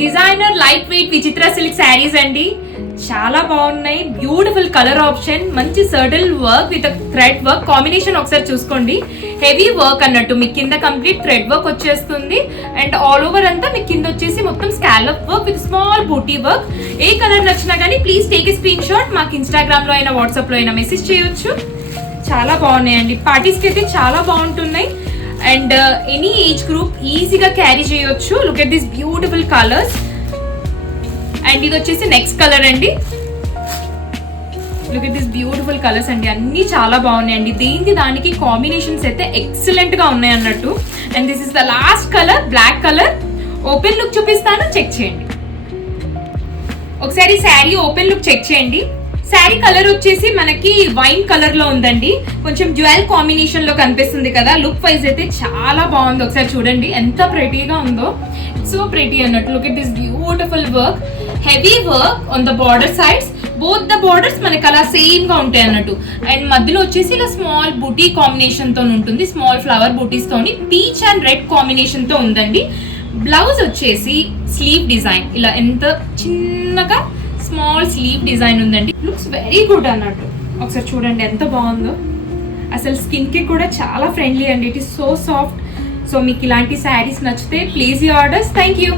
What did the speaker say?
Designer light weight Vichitra silk saris అండి. చాలా బాగున్నాయి. బ్యూటిఫుల్ కలర్ ఆప్షన్, మంచి subtle work with thread work combination ఒకసారి చూసుకోండి. హెవీ వర్క్ అన్నట్టు మీకు కింద కంప్లీట్ థ్రెడ్ వర్క్ వచ్చేస్తుంది అండ్ ఆల్ ఓవర్ అంతా మీకు కింద వచ్చేసి మొత్తం scallop work with small buti work. ఏ కలర్ నచ్చినా కానీ please take a screenshot. మాకు ఇన్స్టాగ్రామ్ లో అయినా వాట్సాప్ లో అయినా మెసేజ్ చేయొచ్చు. చాలా బాగున్నాయండి. పార్టీస్కి అయితే చాలా బాగుంటున్నాయి అండ్ ఎనీ ఏజ్ గ్రూప్ ఈజీగా క్యారీ చేయొచ్చు. Look at this beautiful colours. And ఇది వచ్చేసి నెక్స్ట్ కలర్ అండి. Look at this beautiful colours అండి. అన్ని చాలా బాగున్నాయండి. దేనికి దానికి కాంబినేషన్స్ అయితే ఎక్సలెంట్ గా ఉన్నాయి అన్నట్టు. And this is the last colour, black colour. Open look చూపిస్తాను, చెక్ చేయండి. ఒకసారి శారీ ఓపెన్ లుక్ చెక్ చేయండి. శారీ కలర్ వచ్చేసి మనకి వైన్ కలర్ లో ఉందండి. కొంచెం జ్యువెల్ కాంబినేషన్ లో కనిపిస్తుంది కదా. లుక్ వైజ్ అయితే చాలా బాగుంది. ఒకసారి చూడండి ఎంత ప్రెటీగా ఉందో. సో ప్రెటీ అన్నట్టు. Look at this beautiful work, heavy work on the border sides. Both the borders మనకి అలా సేమ్ గా ఉంటాయి అన్నట్టు. అండ్ మధ్యలో వచ్చేసి ఇలా స్మాల్ బూటీ కాంబినేషన్ తో ఉంటుంది. స్మాల్ ఫ్లవర్ బూటీస్ తోని పీచ్ అండ్ రెడ్ కాంబినేషన్ తో ఉందండి. బ్లౌజ్ వచ్చేసి స్లీవ్ డిజైన్ ఇలా ఎంత చిన్నగా స్మాల్ స్లీవ్ డిజైన్ ఉందండి. లుక్స్ వెరీ గుడ్ అన్నట్టు. ఒకసారి చూడండి ఎంత బాగుందో. అసలు స్కిన్ కి కూడా చాలా ఫ్రెండ్లీ అండి. It is so soft. So మీకు ఇలాంటి శారీస్ నచ్చితే please you orders. Thank you.